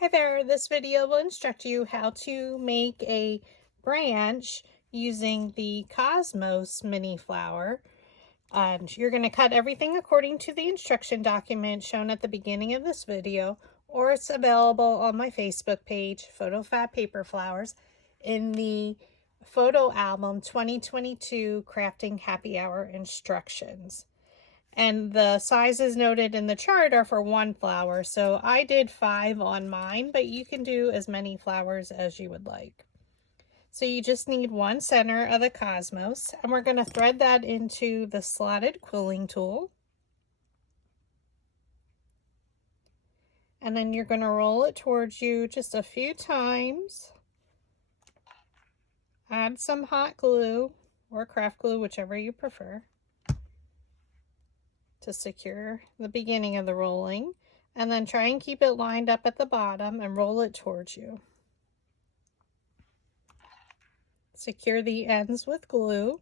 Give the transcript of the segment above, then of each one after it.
Hi there, this video will instruct you how to make a branch using the Cosmos mini flower. And you're going to cut everything according to the instruction document shown at the beginning of this video, or it's available on my Facebook page, PhotoFabPaperFlowers, in the photo album 2022 Crafting Happy Hour Instructions. And the sizes noted in the chart are for one flower. So I did 5 on mine, but you can do as many flowers as you would like. So you just need one center of the Cosmos, and we're going to thread that into the slotted quilling tool. And then you're going to roll it towards you just a few times. Add some hot glue or craft glue, whichever you prefer, to secure the beginning of the rolling, and then try and keep it lined up at the bottom and roll it towards you. Secure the ends with glue.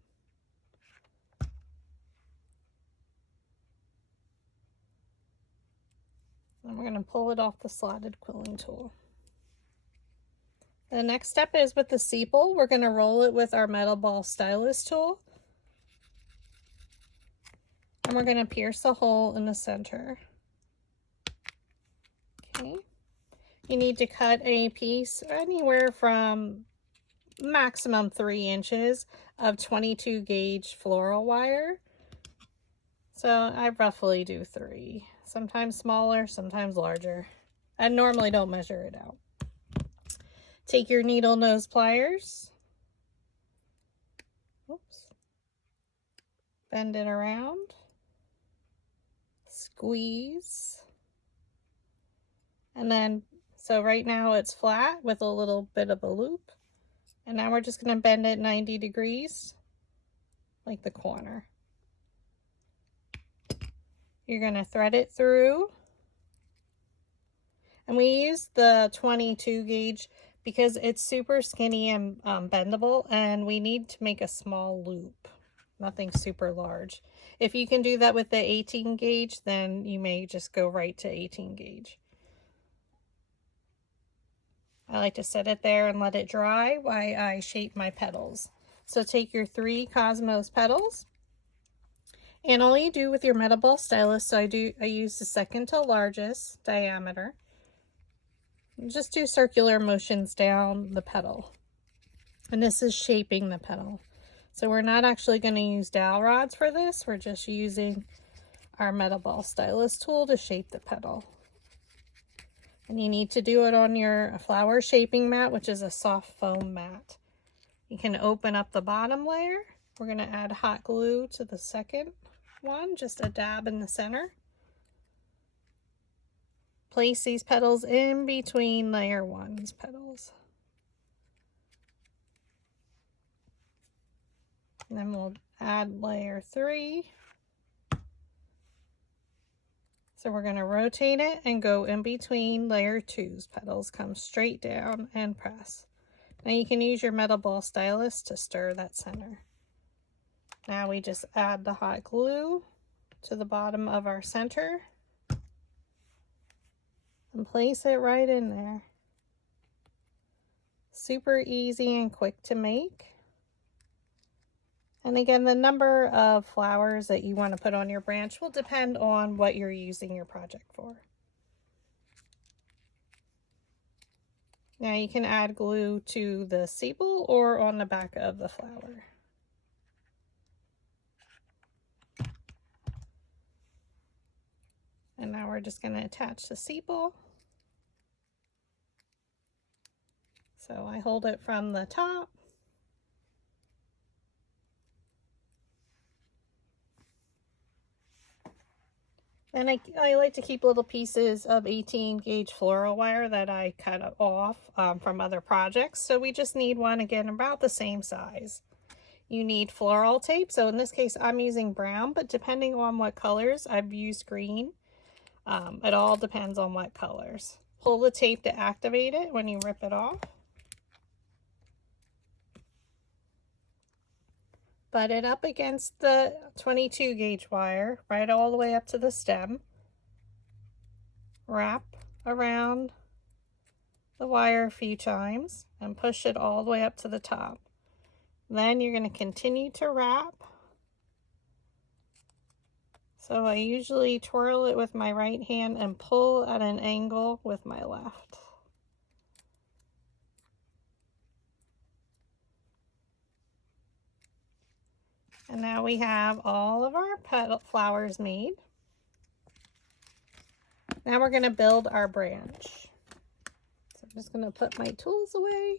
And we're going to pull it off the slotted quilling tool. The next step is with the sepal. We're going to roll it with our metal ball stylus tool. And we're going to pierce a hole in the center. Okay. You need to cut a piece anywhere from maximum 3 inches of 22 gauge floral wire. So I roughly do 3, sometimes smaller, sometimes larger. I normally don't measure it out. Take your needle nose pliers. Oops. Bend it around. Squeeze. And then, so right now it's flat with a little bit of a loop. And now we're just going to bend it 90 degrees, like the corner. You're going to thread it through. And we use the 22 gauge because it's super skinny and bendable, and we need to make a small loop, nothing super large. If you can do that with the 18 gauge, then you may just go right to 18 gauge. I like to set it there and let it dry while I shape my petals. So take your 3 Cosmos petals, and all you do with your metal ball stylus, so I use the second to largest diameter. Just do circular motions down the petal. And this is shaping the petal. So we're not actually going to use dowel rods for this. We're just using our metal ball stylus tool to shape the petal. And you need to do it on your flower shaping mat, which is a soft foam mat. You can open up the bottom layer. We're going to add hot glue to the second one, just a dab in the center. Place these petals in between layer 1's petals. And then we'll add layer 3. So we're going to rotate it and go in between layer 2's petals. Come straight down and press. Now you can use your metal ball stylus to stir that center. Now we just add the hot glue to the bottom of our center and place it right in there. Super easy and quick to make. And again, the number of flowers that you want to put on your branch will depend on what you're using your project for. Now you can add glue to the sepal or on the back of the flower. And now we're just going to attach the sepal. So I hold it from the top. And I like to keep little pieces of 18 gauge floral wire that I cut off from other projects. So we just need one, again, about the same size. You need floral tape. So in this case, I'm using brown, but depending on what colors, I've used green. It all depends on what colors. Pull the tape to activate it when you rip it off. Butt it up against the 22 gauge wire, right all the way up to the stem. Wrap around the wire a few times and push it all the way up to the top. Then you're going to continue to wrap. So I usually twirl it with my right hand and pull at an angle with my left. And now we have all of our petal flowers made. Now we're going to build our branch. So I'm just going to put my tools away.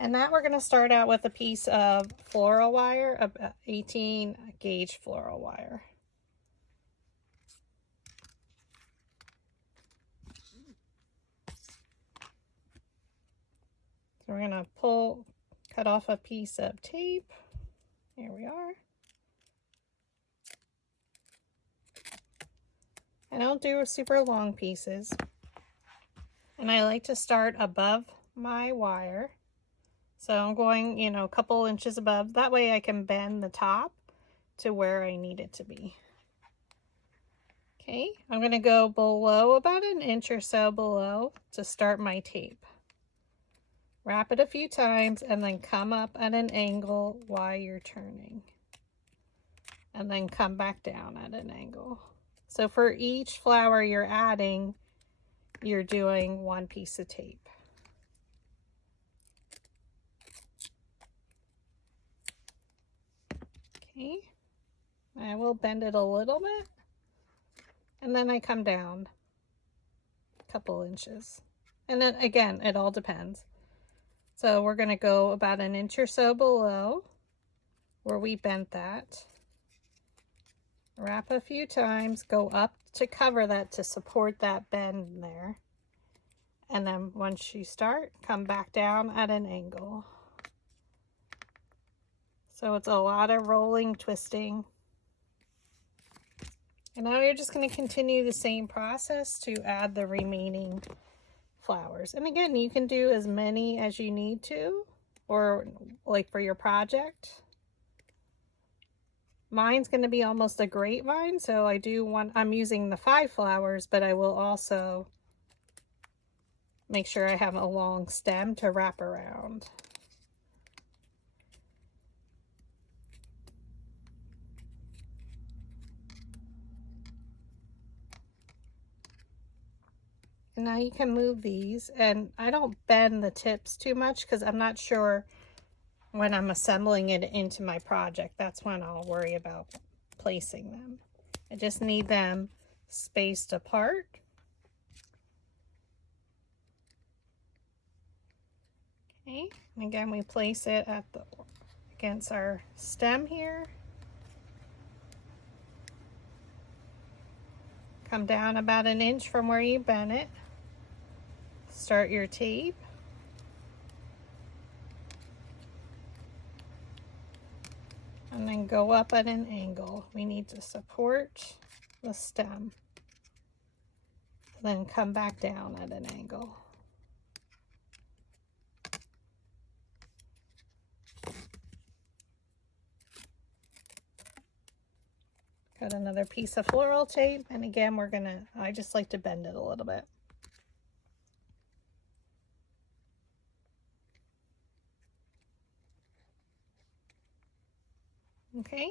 And that we're going to start out with a piece of floral wire, of 18 gauge floral wire. So we're going to cut off a piece of tape. Here we are. I don't do super long pieces. And I like to start above my wire. So I'm going, you know, a couple inches above. That way I can bend the top to where I need it to be. Okay, I'm going to go below about an inch or so below to start my tape. Wrap it a few times and then come up at an angle while you're turning. And then come back down at an angle. So for each flower you're adding, you're doing one piece of tape. Okay, I will bend it a little bit, and then I come down a couple inches. And then again, it all depends. So we're going to go about an inch or so below where we bent that. Wrap a few times, go up to cover that to support that bend there. And then once you start, come back down at an angle. So it's a lot of rolling, twisting. And now you're just going to continue the same process to add the remaining flowers. And again, you can do as many as you need to, or like for your project. Mine's going to be almost a grapevine, so I'm using the 5 flowers, but I will also make sure I have a long stem to wrap around. And now you can move these, and I don't bend the tips too much because I'm not sure when I'm assembling it into my project. That's when I'll worry about placing them. I just need them spaced apart. Okay, and again we place it against our stem here. Come down about an inch from where you bent it. Start your tape. And then go up at an angle. We need to support the stem. Then come back down at an angle. Got another piece of floral tape, and again I just like to bend it a little bit. Okay,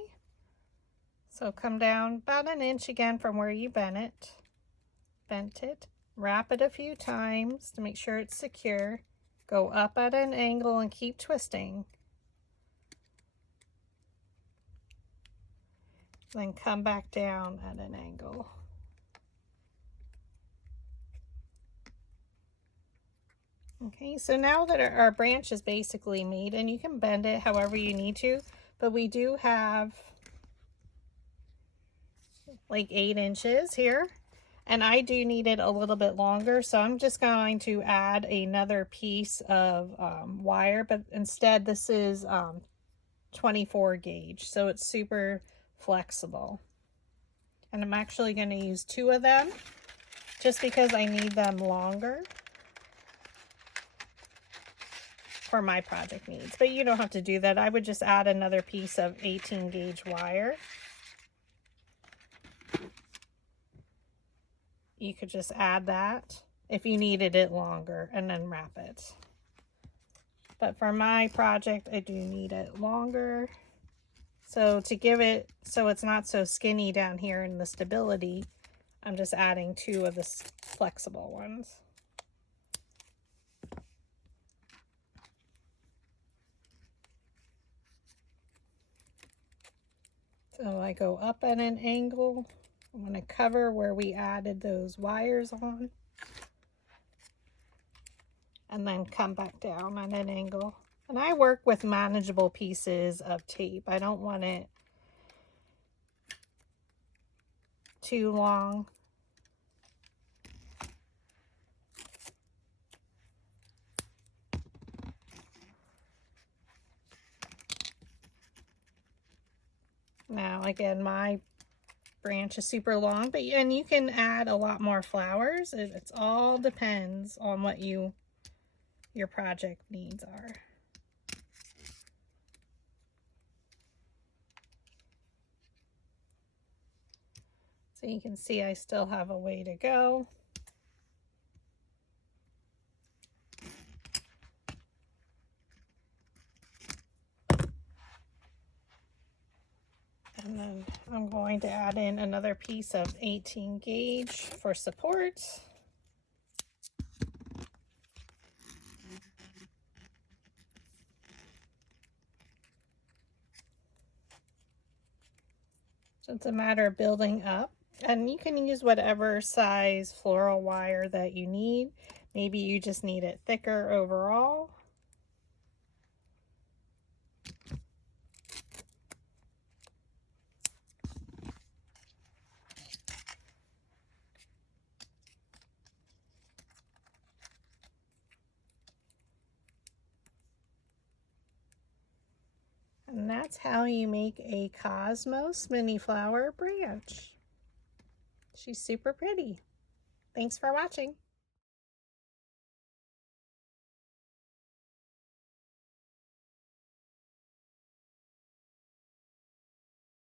so come down about an inch again from where you bent it, wrap it a few times to make sure it's secure, go up at an angle and keep twisting. Then come back down at an angle. Okay, so now that our branch is basically made, and you can bend it however you need to, but we do have like 8 inches here, and I do need it a little bit longer, so I'm just going to add another piece of wire, but instead this is 24 gauge, so it's super flexible. And I'm actually going to use 2 of them just because I need them longer for my project needs. But you don't have to do that. I would just add another piece of 18 gauge wire. you could just add that if you needed it longer and then wrap it. But for my project, I do need it longer. So to give it so it's not so skinny down here in the stability, I'm just adding 2 of the flexible ones. So I go up at an angle. I'm going to cover where we added those wires on. And then come back down at an angle. And I work with manageable pieces of tape. I don't want it too long. Now again, my branch is super long, but and you can add a lot more flowers. It all depends on what your project needs are. So you can see I still have a way to go. And then I'm going to add in another piece of 18 gauge for support. So it's a matter of building up. And you can use whatever size floral wire that you need. Maybe you just need it thicker overall. And that's how you make a Cosmos mini flower branch. She's super pretty. Thanks for watching.